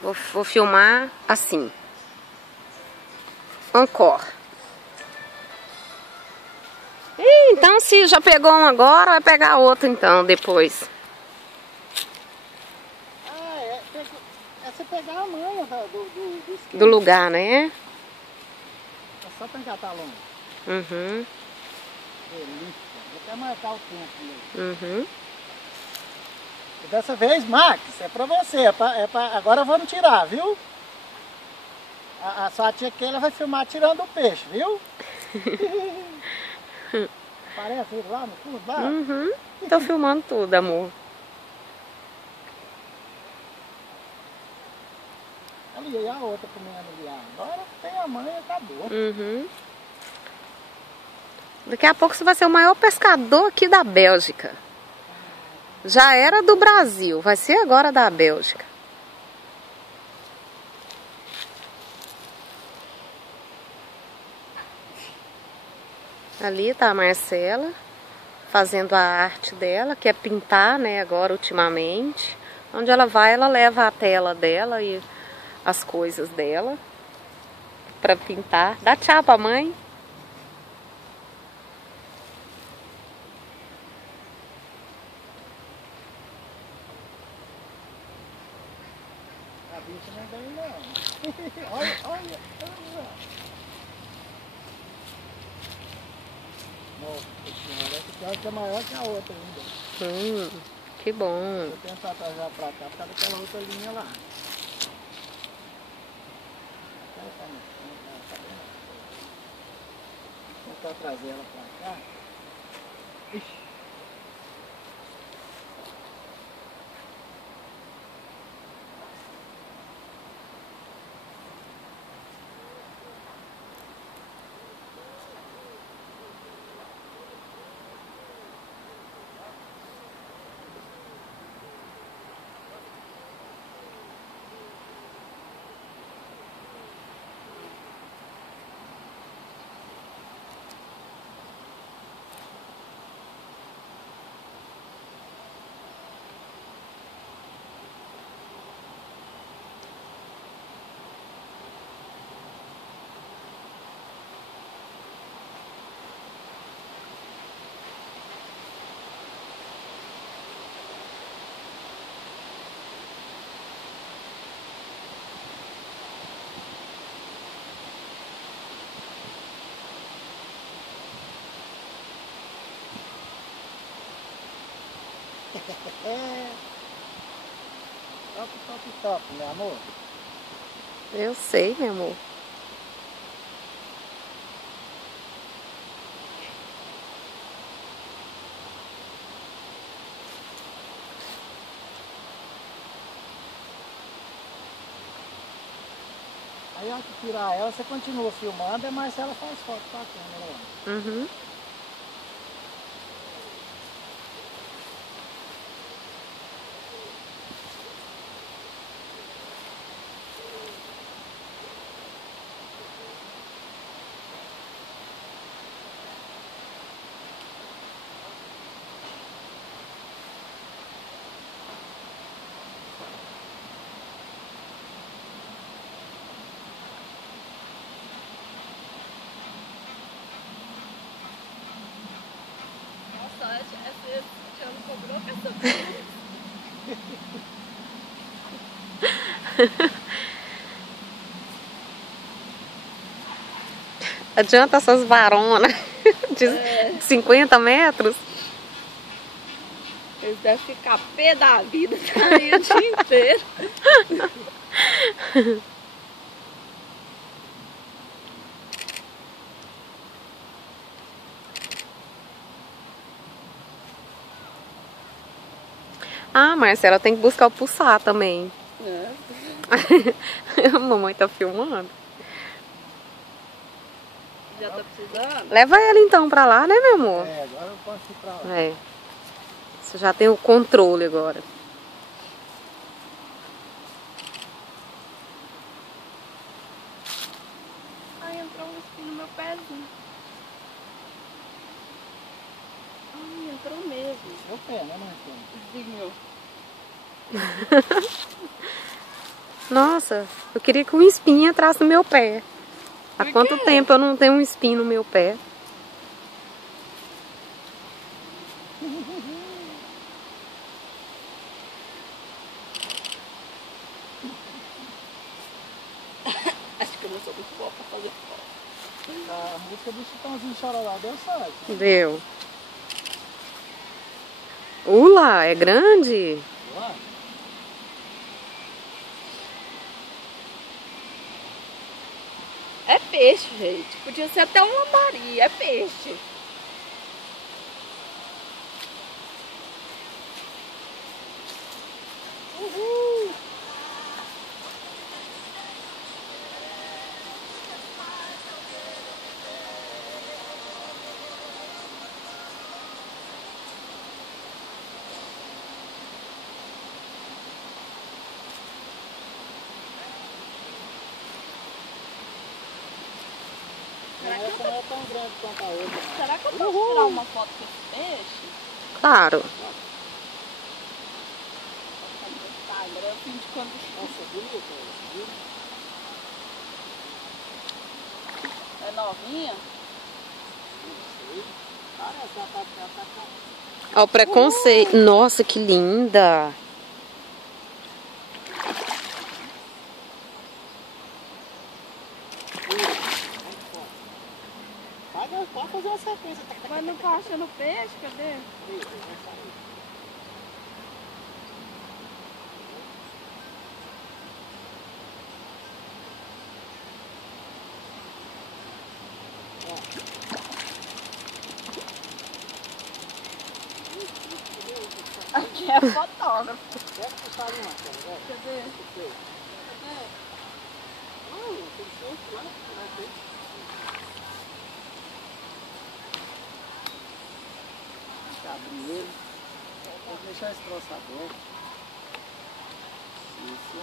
Vou filmar assim. Encore. Então, se já pegou um agora, vai pegar outro então, depois. É você pegar a manha Do lugar, né? É só pra engatar longe. Uhum. Delícia. Vou até marcar o tempo mesmo. Uhum. E dessa vez, Max, é pra você. Agora vamos tirar, viu? A sua tia Keila vai filmar tirando o peixe, viu? Aparece ele lá no fundo, lá? Uhum. Tô filmando tudo, amor. Ali, e a outra comendo ali. Agora tem a mãe e acabou. Uhum. Daqui a pouco você vai ser o maior pescador aqui da Bélgica. Já era do Brasil, vai ser agora da Bélgica. Ali tá a Marcela fazendo a arte dela, que é pintar, né, agora ultimamente. Onde ela vai, ela leva a tela dela e as coisas dela pra pintar. Dá tchau pra mãe. A bicha não vem não. olha. Nossa senhora, essa pior que é maior que a outra ainda. Que bom. Vou tentar trazer pra cá por causa daquela outra linha lá. Vou tentar trazer ela pra cá. Ixi. Top, meu amor. Eu sei, meu amor. Aí, antes de tirar ela, você continua filmando, a Marcela faz foto com a câmera lá. Uhum. Nossa, essa tia não cobrou com essa Adianta essas varonas de 50 metros. Eles devem ficar pé da vida, tá aí o dia inteiro. Ah, Marcela, tem que buscar o pulsar também. É. A mamãe tá filmando. Já tá precisando? Leva ela então pra lá, né, meu amor? É, agora eu posso ir pra lá. É. Você já tem o controle agora. Ai, entrou um espinho no meu pezinho. Ai, entrou mesmo. Seu pé, né, Marcelo? Espinho. Nossa, eu queria que um espinho entrasse no meu pé. Há quanto tempo eu não tenho um espinho no meu pé? Acho que eu não sou muito boa pra fazer foto. A música do Chitãozinho Chororó deu certo. Deu. Ula, é grande? Ué? É peixe, gente. Podia ser até um lambari. É peixe. Uhul. Essa não é tão grande quanto a outra. Será que eu posso tirar uma foto com esse peixe? Claro. No Instagram, fim de quando... Nossa, bonita. Viu? É novinha? Parece que ela tá. Olha o preconceito. Nossa, que linda. Pode fazer uma sequência. Mas não tá achando peixe? Cadê? Aqui é fotógrafo. Deve puxar ali, Marcelo. Cadê? Abrir ele. Vou deixar esse troço aberto. Isso.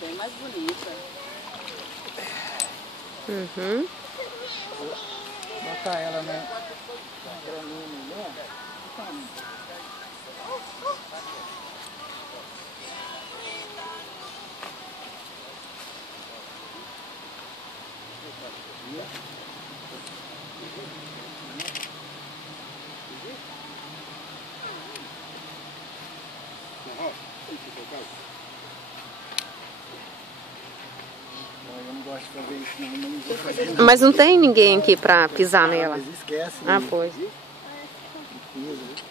Bem mais bonita. Uhum. Botar ela na graminha melhor. Eu não gosto de fazer isso, não vou fazer. Mas não tem ninguém aqui pra pisar nela. Mas esquece. Ah, pois. Pisa.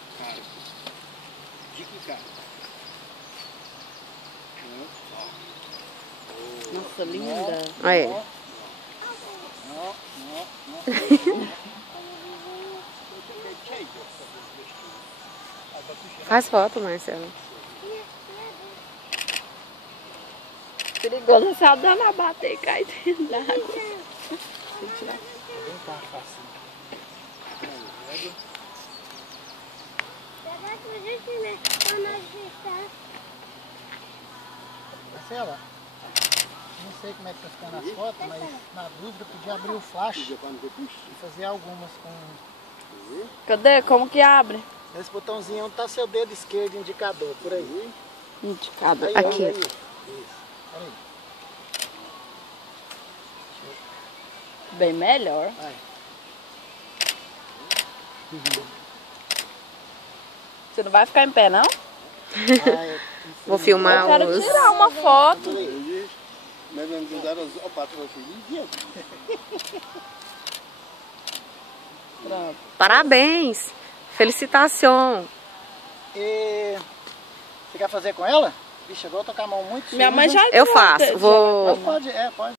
Nossa, linda. Aí. Faz foto, Marcelo. Perigoso se ela dando a bater e cair dentro d'água. Deixa eu tirar. Vem cá, facinho. Marcela, não sei como é que tá ficando as fotos, mas na dúvida podia abrir o flash e fazer algumas com... Cadê? Como que abre? Esse botãozinho onde tá seu dedo esquerdo indicador, por aí. Indicador. Aí, Aqui. olha aí. Isso. Peraí. Bem melhor. Vai. Você não vai ficar em pé, não? Vai. Vou filmar Eu quero os... tirar uma foto. Pronto. Parabéns! Felicitação! E... Você quer fazer com ela? Vixe, agora eu tô com a mão muito suja. Minha mãe já Eu faço, vou... Pode, pode.